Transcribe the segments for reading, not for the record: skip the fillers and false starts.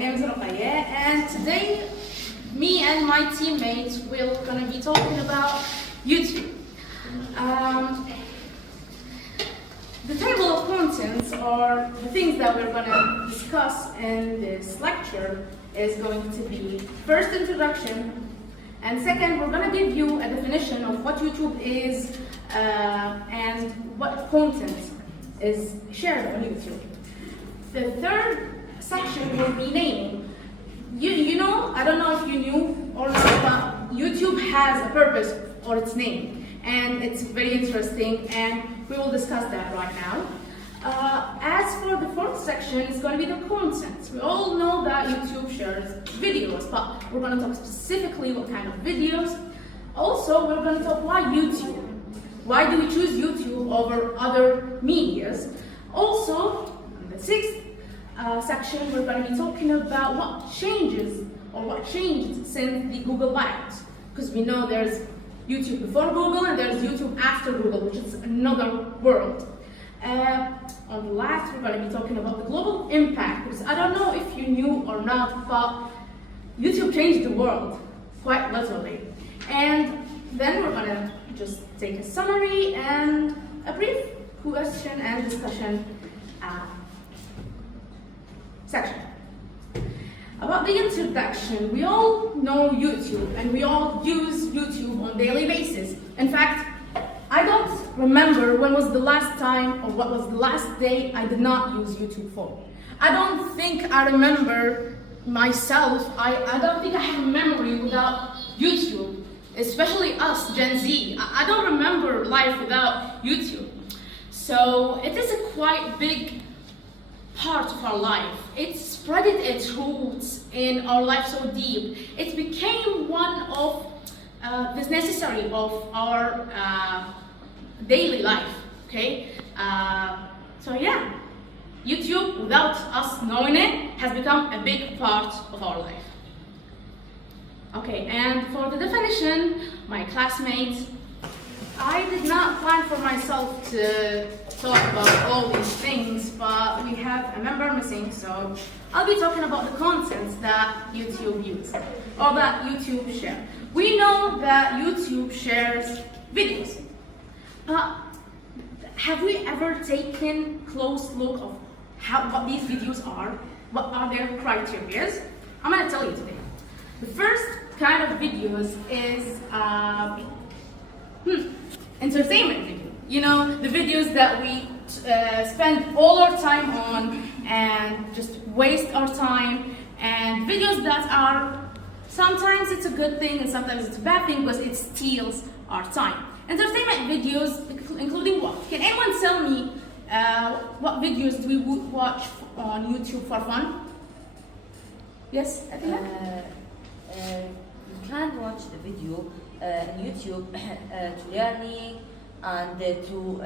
name is Ruqayya, and today me and my teammates will gonna be talking about YouTube. The table of contents, or the things that we're gonna discuss in this lecture, is going to be first introduction, and second we're gonna give you a definition of what YouTube is and what content is shared on YouTube. The third section will be naming. You know, I don't know if you knew or not, but YouTube has a purpose for its name, and it's very interesting, and we will discuss that right now. As for the fourth section, it's going to be the content. We all know that YouTube shares videos, but we're going to talk specifically what kind of videos. Also, we're going to talk why YouTube. Why do we choose YouTube over other medias? Also, in the sixth section, we're going to be talking about what changes or what changed since the Google buyout. Because we know there's YouTube before Google and there's YouTube after Google, which is another world. On the last, we're going to be talking about the global impact, because I don't know if you knew or not, but YouTube changed the world, quite literally. And then we're going to just take a summary and a brief question and discussion section. About the introduction, we all know YouTube and we all use YouTube on a daily basis. In fact, I don't remember when was the last time or what was the last day I did not use YouTube for. I don't think I remember myself, I don't think I have a memory without YouTube, especially us, Gen Z. I don't remember life without YouTube. So it is a quite big part of our life. It spread its roots in our life so deep. It became one of the necessary of our daily life. Okay, so yeah, YouTube, without us knowing it, has become a big part of our life. Okay, and for the definition, my classmates, I did not plan for myself to talk about all these things, but we have a member missing, so I'll be talking about the contents that YouTube uses, or that YouTube shares. We know that YouTube shares videos, but have we ever taken a close look of what these videos are? What are their criteria? I'm going to tell you today. The first kind of videos is entertainment video. You know, the videos that we spend all our time on and just waste our time, and videos that are, sometimes it's a good thing and sometimes it's a bad thing because it steals our time. Entertainment videos, including what? Can anyone tell me what videos do we watch on YouTube for fun? Yes, Athena? You can watch the video on YouTube to learning and to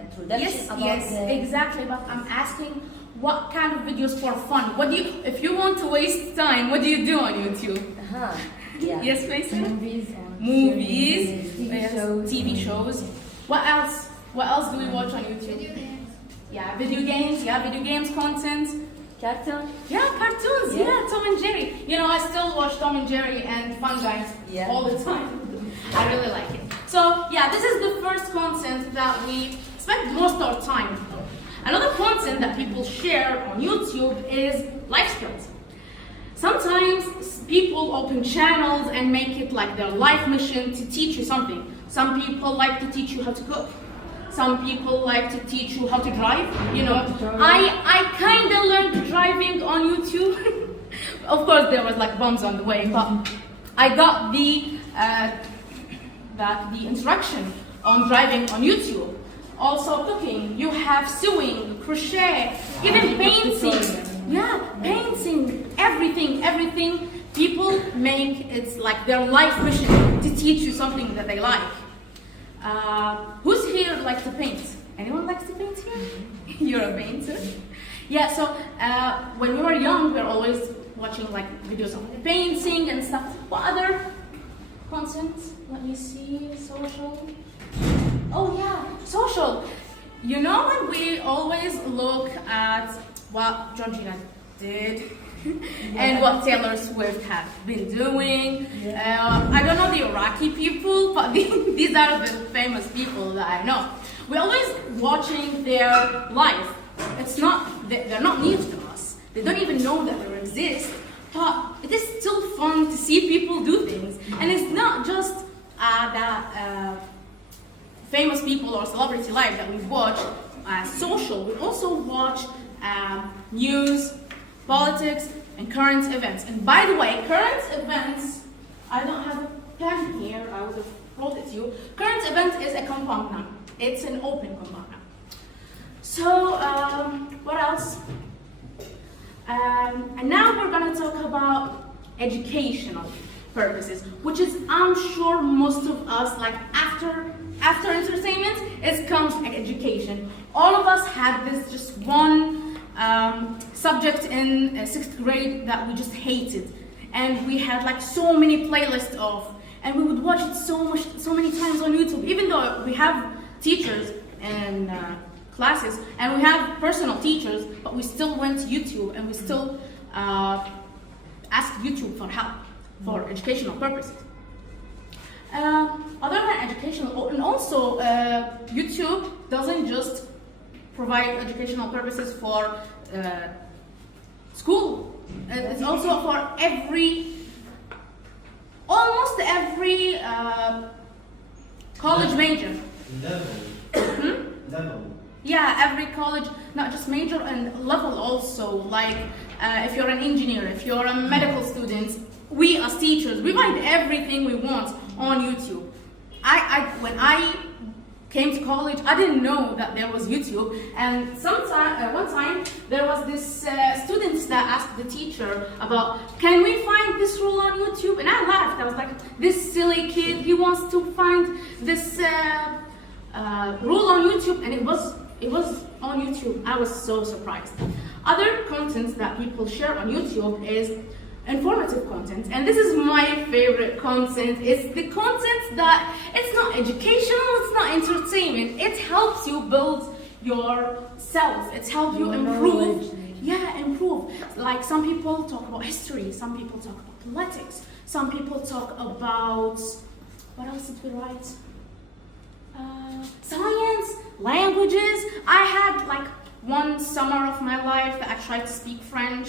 introduction about yes, exactly. But I'm asking, what kind of videos for fun? What do you, if you want to waste time, what do you do on YouTube? Yeah. Yes, Mason? Movies, TV shows. What else? What else do we watch on YouTube? Video games. Yeah, video games. Yeah, video games content. Cartoon. Yeah, cartoons. Yeah, Tom and Jerry. You know, I still watch Tom and Jerry and Fun Guys all the time. I really like it. So yeah, this is the first content that we spend most of our time on. Another content that people share on YouTube is life skills. Sometimes people open channels and make it like their life mission to teach you something. Some people like to teach you how to cook. Some people like to teach you how to drive. You know, I kind of learned driving on YouTube. Of course, there was like bumps on the way, but I got the instruction on driving on YouTube. Also cooking. You have sewing, crochet, even painting. Yeah, painting, everything. People make it's like their life mission to teach you something that they like. Who's here like to paint? Anyone likes to paint here? You're a painter? Yeah, so when we were young, we were always watching like videos of painting and stuff. What other content? Let me see, social. Oh yeah, social. You know when we always look at what Georgina did and what Taylor Swift has been doing. I don't know the Iraqi people, but these are the famous people that I know. We're always watching their life. It's not, they're not new to us. They don't even know that they exist, but it is still fun to see people do things. And it's not just that famous people or celebrity life that we watch social. We also watch news, politics, and current events. And by the way, current events, I don't have a pen here, I would have wrote it to you. Current event is a compound noun. It's an open compound noun. So, what else? And now we're going to talk about educational purposes, which is, I'm sure most of us, like after entertainment, it comes education. All of us had this just one subject in 6th grade that we just hated, and we had like so many playlists of, and we would watch it so many times on YouTube, even though we have teachers and classes, and we have personal teachers, but we still went to YouTube and we still asked YouTube for help for educational purposes. Other than educational, and also YouTube doesn't just provide educational purposes for school. It's also for almost every college major. Level. Yeah, every college, not just major, and level also. Like if you're an engineer, if you're a medical student, we as teachers, we find everything we want on YouTube. When I came to college, I didn't know that there was YouTube, and one time there was this student that asked the teacher about, can we find this rule on YouTube? And I laughed. I was like, this silly kid, he wants to find this rule on YouTube, and it was on YouTube. I was so surprised. Other content that people share on YouTube is informative content, and this is my favorite content. It's the content that it's not educational, it's not entertainment. It helps you build yourself. It helps you improve. Yeah, improve. Like some people talk about history, some people talk about politics, some people talk about, what else did we write? Science, languages. I had like one summer of my life that I tried to speak French.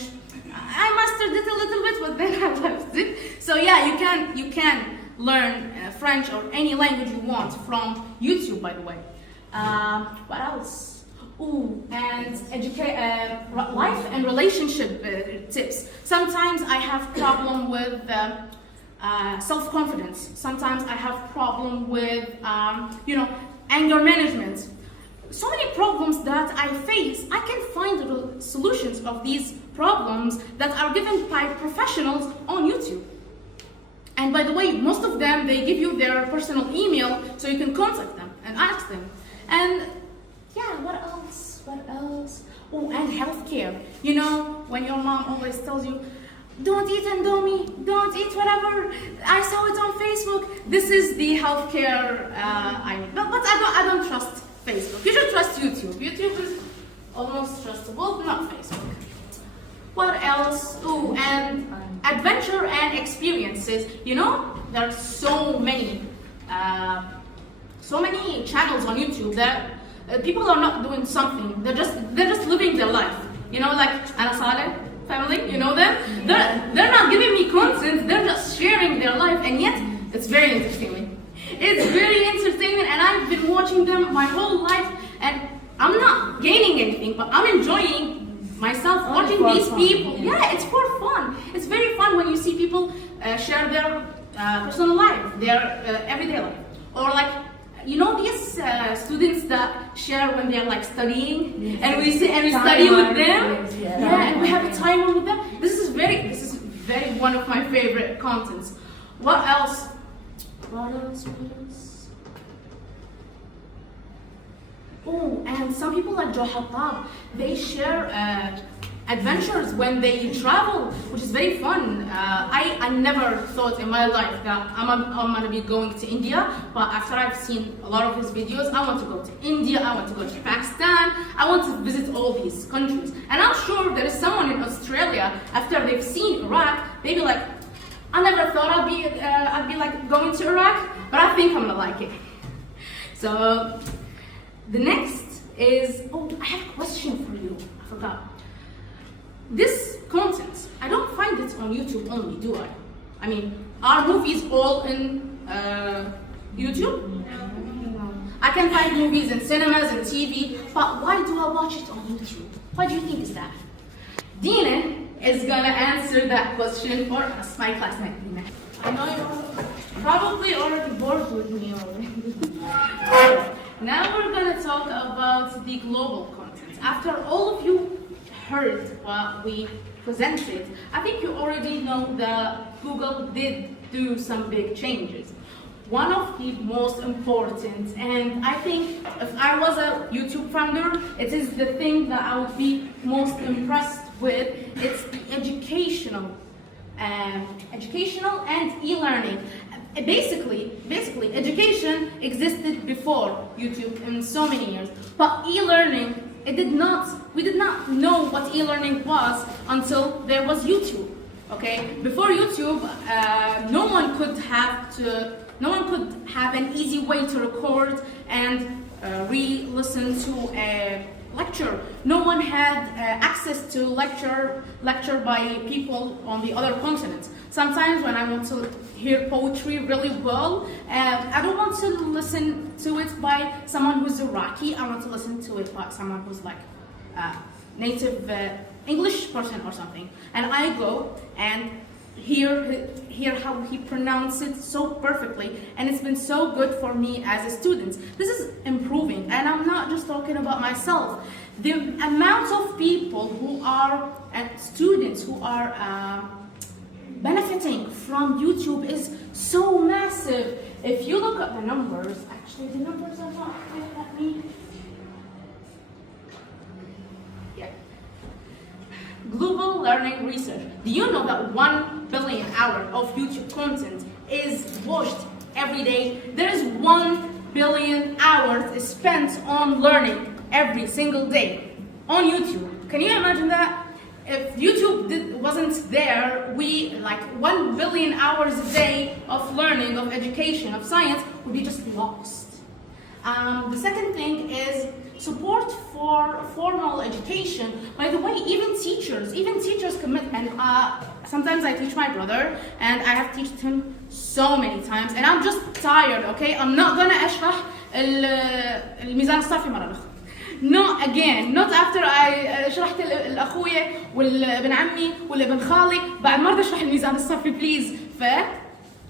I mastered it a little bit, but then I left it. So yeah, you can learn French or any language you want from YouTube, by the way. What else? Ooh, and life and relationship tips. Sometimes I have problem with self-confidence. Sometimes I have problem with anger management. So many problems that I face, I can find the solutions of these problems that are given by professionals on YouTube. And by the way, most of them, they give you their personal email so you can contact them and ask them. And yeah, what else? Oh, and healthcare. You know, when your mom always tells you, don't eat Indomie, don't eat whatever, I saw it on Facebook. This is the healthcare but I don't trust Facebook. You should trust YouTube. YouTube is almost trustable, not Facebook. What else? Oh, and adventure and experiences. You know, there are so many channels on YouTube that people are not doing something. They're just living their life. You know, like Ana Saleh family. You know them. They're not giving me content. They're just sharing their life, and yet it's very entertaining. It's very entertaining, and I've been watching them my whole life, and I'm not gaining anything, but I'm enjoying myself watching these people. Yeah, it's for fun. It's very fun when you see people share their personal life, their everyday life, or like these students that share when they're like studying, and we study with them. Yeah, and we have a time with them. This is very one of my favorite contents. What else? Oh, and some people like Joe Hattab, they share adventures when they travel, which is very fun. I never thought in my life that I'm gonna be going to India, but after I've seen a lot of his videos, I want to go to India, I want to go to Pakistan, I want to visit all these countries. And I'm sure there is someone in Australia, after they've seen Iraq, they'd be like, I never thought I'd be like going to Iraq, but I think I'm gonna like it. So the next is, oh, I have a question for you. I forgot. This content, I don't find it on YouTube only, do I? I mean, are movies all in YouTube? No. I can find movies in cinemas and TV, but why do I watch it on YouTube? Why do you think is that? Dina is gonna answer that question for us, my classmate Dina. I know you're probably already bored with me already. Now we're gonna talk about the global content. After all of you heard what we presented, I think you already know that Google did do some big changes. One of the most important, and I think if I was a YouTube founder, it is the thing that I would be most impressed with. It's the educational and e-learning. Basically, education existed before YouTube in so many years, but e-learning, we did not know what e-learning was until there was YouTube. Okay, before YouTube, no one could have an easy way to record and re-listen to a lecture. No one had access to lecture by people on the other continents. Sometimes when I want to hear poetry really well, I don't want to listen to it by someone who's Iraqi. I want to listen to it by someone who's like native English person or something. And I go and hear how he pronounced it so perfectly, and it's been so good for me as a student. This is improving, and I'm not just talking about myself. The amount of people who are students who are benefiting from YouTube is so massive. If you look at the numbers, actually the numbers are not at me. Yeah. Global learning research. Do you know that 1 billion hours of YouTube content is watched every day? There is 1 billion hours spent on learning every single day on YouTube. Can you imagine that? If YouTube wasn't there, we like 1 billion hours a day of learning, of education, of science would be just lost. The second thing is support for formal education. By the way, even teachers commit, and sometimes I teach my brother, and I have taught him so many times, and I'm just tired, okay? I'm not gonna اشرح الميزان الصرفي مرة أخرى. No, again, not after I شرحت الأخويا والابن عمي والابن خالي، بعد ما أشرح الميزان الصرفي بليز.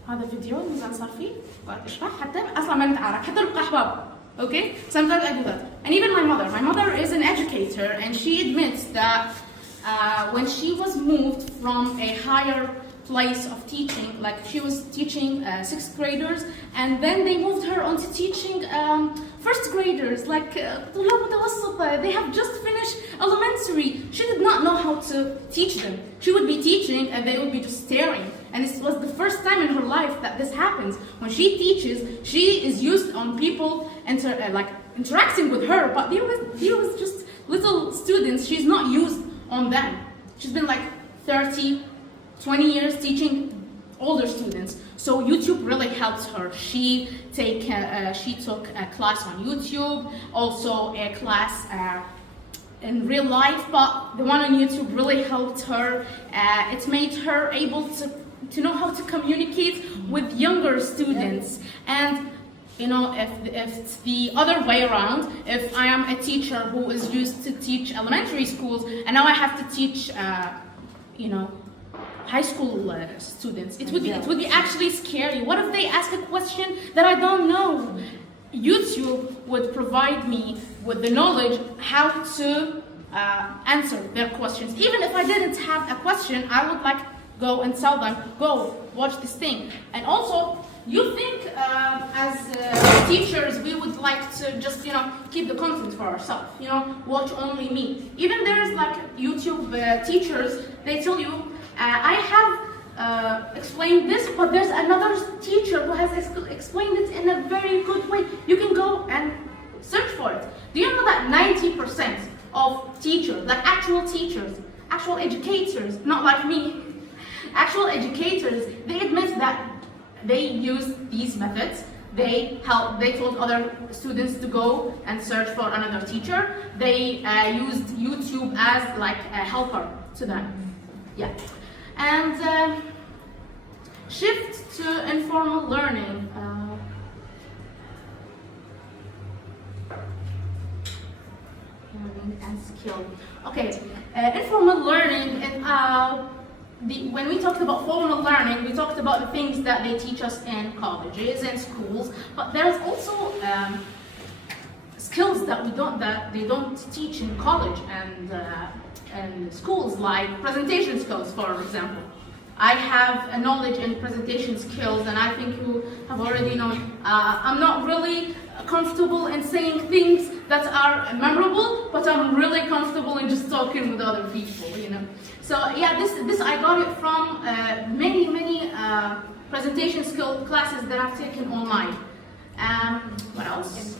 هذا فيديو الميزان الصرفي وقت أشرح حتى أصلا ما نتعارك، حتى نبقى أحباب. Okay, sometimes I do that. And even my mother is an educator, and she admits that when she was moved from a higher place of teaching, like she was teaching 6th graders, and then they moved her on to teaching 1st graders, like they have just finished elementary. She did not know how to teach them. She would be teaching and they would be just staring. And this was the first time in her life that this happens. When she teaches, she is used on people interacting with her, but there was just little students. She's not used on them. She's been like 30, 20 years teaching older students. So YouTube really helped her. She took a class on YouTube, also a class in real life, but the one on YouTube really helped her. It made her able to know how to communicate with younger students. And you know, if the other way around, if I am a teacher who is used to teach elementary schools, and now I have to teach, high school students, it would be actually scary. What if they ask a question that I don't know? YouTube would provide me with the knowledge how to answer their questions. Even if I didn't have a question, I would go and tell them, go watch this thing. And also, you think as teachers we would like to just keep the content for ourselves, watch only me. Even there's YouTube teachers, they tell you I have explained this, but there's another teacher who has explained it in a very good way. You can go and search for it. Do you know that 90% of teachers, like actual teachers, actual educators, not like me, actual educators, they admit that they use these methods. They told other students to go and search for another teacher. They used YouTube as like a helper to them. Yeah. And shift to informal learning. Learning and skill. Okay, informal learning, and when we talked about formal learning, we talked about the things that they teach us in colleges and schools, but there's also skills that they don't teach in college and schools, like presentation skills, for example. I have a knowledge in presentation skills, and I think you have already known. I'm not really comfortable in saying things that are memorable, but I'm really comfortable in just talking with other people, you know. So yeah, this I got it from many presentation skill classes that I've taken online. What else?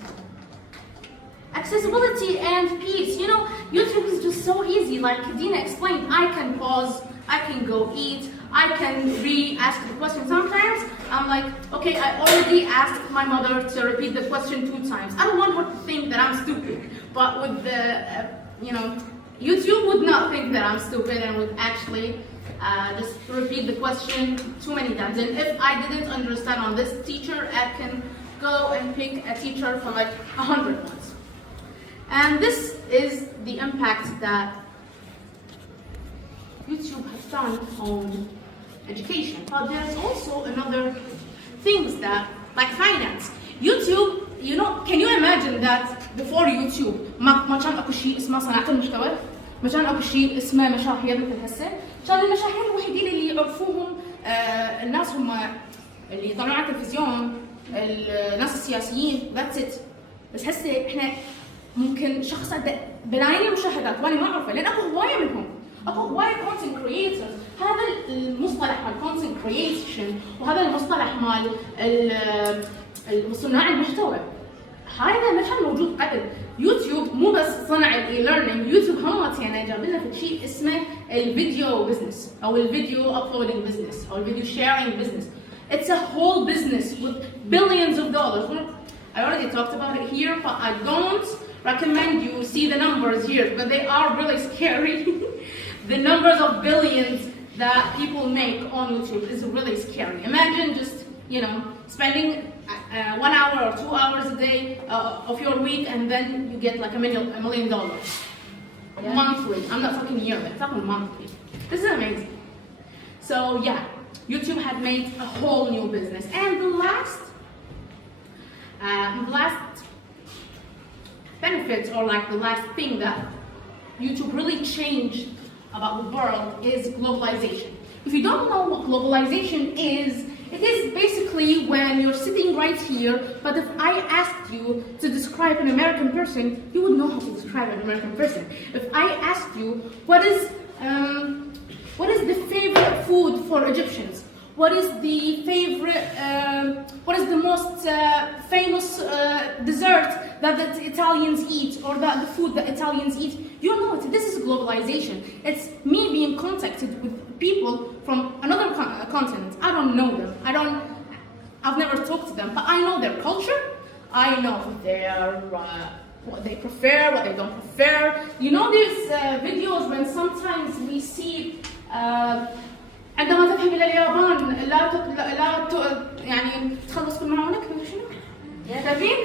Accessibility and peace. You know, YouTube is just so easy. Like Dina explained, I can pause, I can go eat, I can re-ask the question. Sometimes I'm like, okay, I already asked my mother to repeat the question 2 times. I don't want her to think that I'm stupid. But with the, YouTube would not think that I'm stupid and would actually just repeat the question too many times. And if I didn't understand on this teacher, I can go and pick a teacher for like 100 ones. And this is the impact that YouTube has done on education. But there's also another things that, like finance. YouTube, can you imagine that before YouTube ما كان اكو شيء اسمه صناعة المحتوى؟ ما كان اكو شيء اسمه مشاهير مثل هسه؟ كان المشاهير الوحيدين اللي يعرفوهم الناس هم اللي يطلعون على التلفزيون، الناس السياسيين، that's it. بس هسه احنا ممكن شخص عنده بلايين المشاهدات وانا ما اعرفه، لان اكو هوايه منهم، اكو هوايه كونتنت كرييترز. هذا المصطلح مال كونتنت كرييشن وهذا المصطلح مال صناع المحتوى، هذا ما كان موجود قبل. يوتيوب مو بس صنع الاي ليرنينج، يوتيوب هم يعني جاب لنا شيء اسمه الفيديو بزنس او الفيديو ابلودينج بزنس او الفيديو شيرنج بزنس. It's a whole business with billions of dollars. I already talked about it here, but I don't recommend you see the numbers here, but they are really scary. The numbers of billions that people make on YouTube is really scary. Imagine just, spending 1 hour or 2 hours a day of your week, and then you get like $1 million. Yeah. Monthly. I'm not talking yearly, I'm talking monthly. This is amazing. So yeah, YouTube had made a whole new business. And the last benefit, or like the last thing that YouTube really changed about the world is globalization. If you don't know what globalization is, it is basically when you're sitting right here, but if I asked you to describe an American person, you would know how to describe an American person. If I asked you what is the favorite food for Egyptians, what is the most famous dessert that the Italians eat, or the food that Italians eat, you know it. This is globalization. It's me being contacted with people from another continent. I don't know them. I've never talked to them, but I know their culture. I know what they prefer, what they don't prefer. You know these videos when sometimes we see عندما تذهب إلى اليابان لا يعني تخلص كل معونك شنو؟ تعرفين؟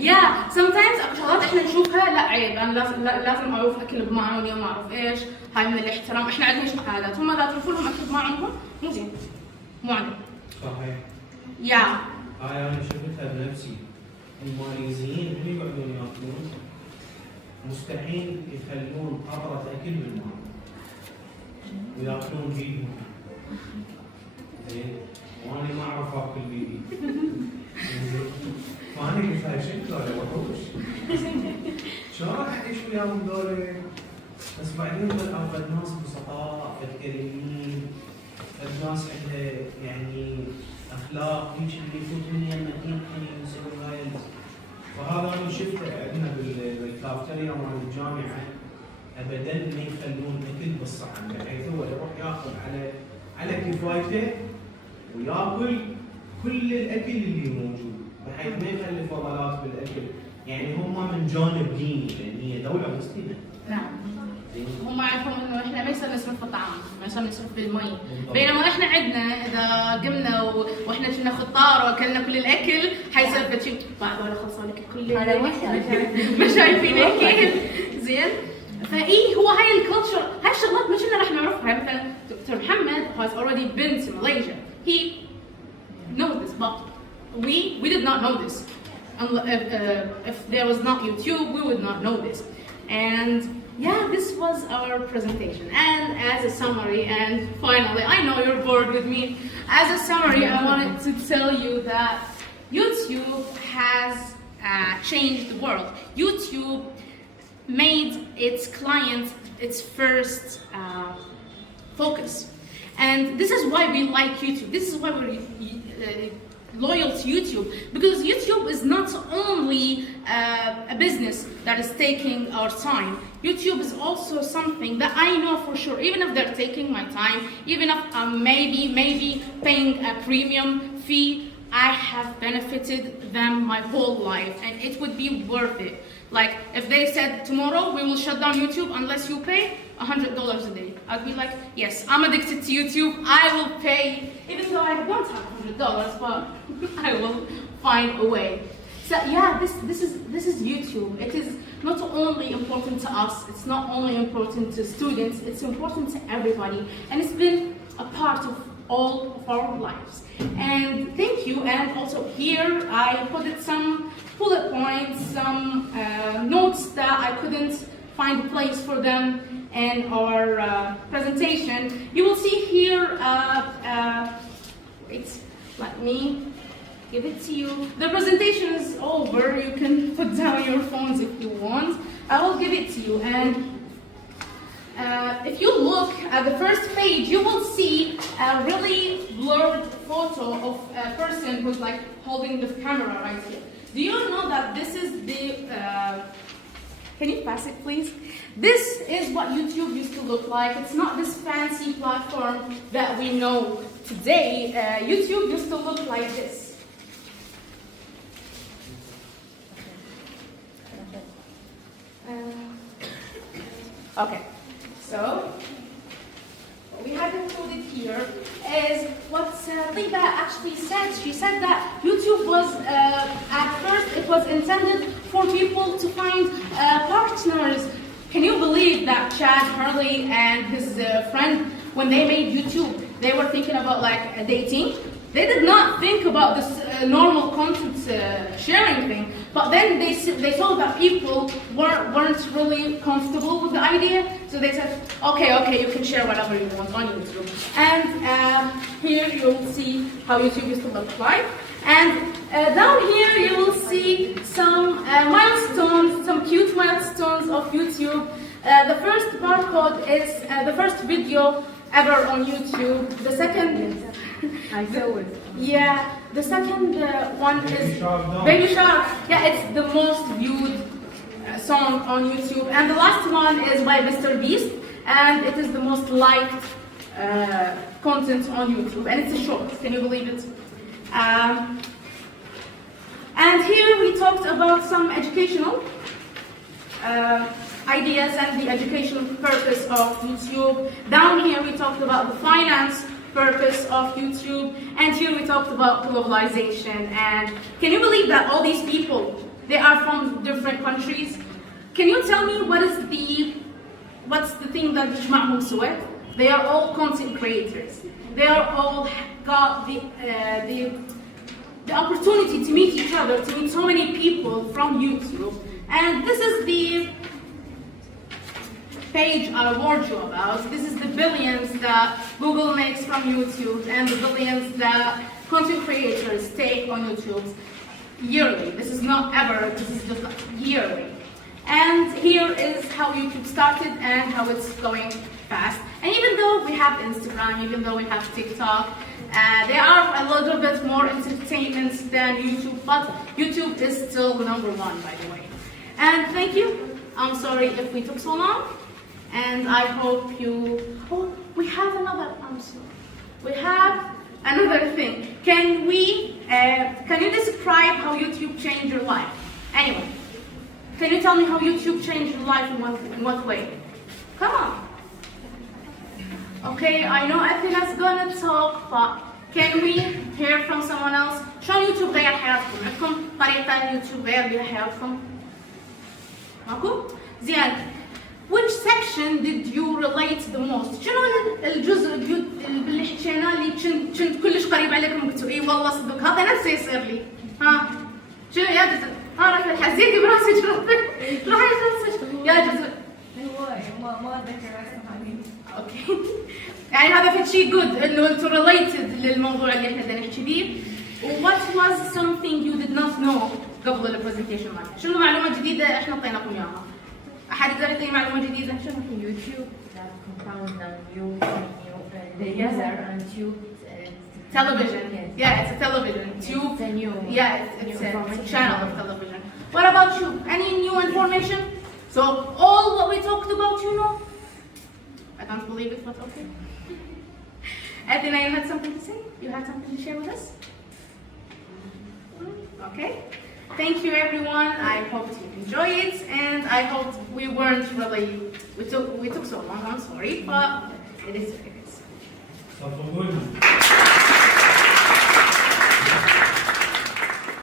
Yeah, sometimes شغلات احنا نشوفها لا عيب، انا لازم اعرف اكل بمعوني وما اعرف ايش، هاي من الاحترام، احنا عندنا شيء عادات، هم لا تعرفون لهم اكل بمعونهم، مو زين، مو عندهم. صحيح. Yeah. هاي انا شفتها بنفسي، الماليزيين هم يقعدون ياكلون، مستحيل يخلون قطرة اكل بالماء وياكلون بيدهم. زين، وانا ما اعرف اكل بيدي. فأنا قلت هاي شنو ذولا وحوش؟ شلون راح أعيش وياهم ذولا؟ بس بعدين أخذ ناس بسطاء كريمين ناس عندها يعني اخلاق يمكن اللي يفوت من يمين يسوي هاي وهذا انا شفته عندنا بالكافتيريا مال الجامعه ابدا ما يخلون اكل بالصحن بحيث هو يروح ياخذ على كفايته وياكل كل الاكل اللي موجود بحيث ما يخلي فضلات بالاكل يعني هم من جانب ديني لان هي دوله مسلمه. نعم. هم يعرفون انه احنا ما يصير نصرف في الطعام، ما يصير نصرف في المي، بينما احنا عندنا اذا قمنا واحنا كنا خطاره واكلنا كل الاكل حيصير فتشي بعد ولا خلصوا لك كل ما شايفين اكل زين. فاي هو هاي الكلتشر، هاي الشغلات مش إننا راح نعرفها. مثلا دكتور محمد has already been to Malaysia. He knows this, but we did not know this. If there was not YouTube, we would not know this. And yeah, this was our presentation. And as a summary, and finally, I know you're bored with me. As a summary, I wanted to tell you that YouTube has changed the world. YouTube made its client its first focus. And this is why we like YouTube. This is why we're loyal to YouTube, because YouTube is not only a business that is taking our time. YouTube is also something that I know for sure, even if they're taking my time, even if I'm maybe paying a premium fee, I have benefited them my whole life, and it would be worth it. Like if they said tomorrow we will shut down YouTube unless you pay $100 a day, I'd be like, yes, I'm addicted to YouTube. I will pay, even though I don't have $100, but I will find a way. So yeah, this is YouTube. It is not only important to us. It's not only important to students. It's important to everybody, and it's been a part of all of our lives. And thank you. And also here I put some bullet points, some notes that I couldn't find a place for them in our presentation. You will see here, wait, let me give it to you. The presentation is over. You can put down your phones if you want. I will give it to you. And if you look at the first page, you will see a really blurred photo of a person who's like holding the camera right here. Do you know that this is the, can you pass it please? This is what YouTube used to look like. It's not this fancy platform that we know today. YouTube used to look like this. Okay, so what we have included here is what Tiba actually said. She said that YouTube was, at first, it was intended for people to find partners. Can you believe that Chad Hurley and his friend, when they made YouTube, they were thinking about like dating? They did not think about this normal content sharing thing, but then they saw that people weren't really comfortable with the idea, so they said, okay, you can share whatever you want on YouTube. And here you'll see how YouTube used to look like. And down here you will see some milestones, some cute milestones of YouTube. The first barcode is the first video ever on YouTube. The second, I saw it. yeah, the second one is Baby Shark. Yeah, it's the most viewed song on YouTube. And the last one is by Mr. Beast, and it is the most liked content on YouTube. And it's a short, can you believe it? And here we talked about some educational ideas and the educational purpose of YouTube. Down here we talked about the finance purpose of YouTube, and here we talked about globalization. And can you believe that all these people, they are from different countries? Can you tell me what's the thing that يجمعهم سوا? They are all content creators. They are all got the opportunity to meet each other, to meet so many people from YouTube. And this is the page I warned you about. This is the billions that Google makes from YouTube and the billions that content creators take on YouTube yearly. This is not ever, this is just yearly. And here is how YouTube started and how it's going fast. And even though we have Instagram, even though we have TikTok, they are a little bit more entertainment than YouTube, but YouTube is still number one, by the way. And thank you. I'm sorry if we took so long, and I hope you. Oh, we have another. I'm sorry. We have another thing. Can you describe how YouTube changed your life? Anyway, can you tell me how YouTube changed your life in what way? Come on. Okay, I know Athena's gonna talk, but can we hear from someone else? شلون يوتيوب غير حياتكم؟ عندكم طريقة يوتيوب غير بها حياتكم؟ ماكو؟ زين. Which section did you relate the most? شنو الجزء اللي حكيناه اللي كنت كلش قريب عليكم قلتوا اي والله صدق هذا نفسه يصير لي. ها؟ شنو يا جزء؟ راح حزيتي براسك راح يا جزء. ما اتذكر اسمها. اوكي. يعني هذا في شيء جود انه انتم ريليتد للموضوع اللي احنا بدنا نحكي فيه. What was something you did not know قبل البرزنتيشن مالك؟ شنو معلومة جديدة احنا اعطيناكم اياها؟ أحد يقدر يعطيني معلومة جديدة؟ شنو YouTube that compound new the user and tube television. Yes. Yeah, it's a television. Tube. It's a new. Yeah, it's a information. channel of television. What about you? Any new information? So all what we talked about, you know? I can't believe it, but okay. Athena, you had something to say? You had something to share with us? Okay. Thank you, everyone. I hope you enjoy it, and I hope we weren't really we took so long. I'm sorry, but it is what it is. صفقونا.